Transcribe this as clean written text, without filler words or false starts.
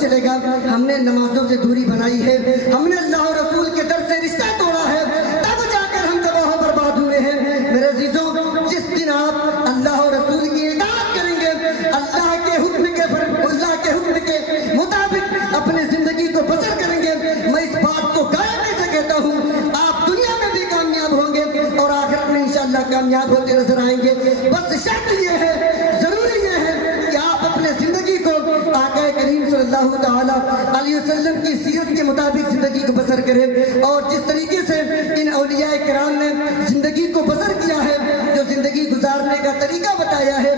چلے گا. ہم نے نمازوں سے دوری بنائی ہے, ہم نے اللہ اور رسول کے در سے رشتہ توڑا ہے, تب جا کر ہم تباہ و برباد ہوئے ہیں. میرے عزیزوں, جس دن آپ اللہ اور رسول کی اطاعت کریں گے, اللہ کے حکم کے مطابق اپنے زندگی کو بسر کریں گے, میں اس بات کو گارنٹی سے کہتا ہوں, آپ دنیا میں بھی کامیاب ہوں گے اور آخرت میں انشاءاللہ کامیاب ہوتے نظر آئیں گے. بس شرط یہ ہے, ضروری یہ ہے کہ آپ اپنے زندگی کو آقا کریم صلی اللہ تعالی علیہ وسلم کی سیرت کے مطابق زندگی کو بسر کریں. اور جس طریقے سے ان اولیاء کرام نے زندگی کو بسر کیا ہے, جو زندگی گزارنے کا طریقہ بتایا ہے,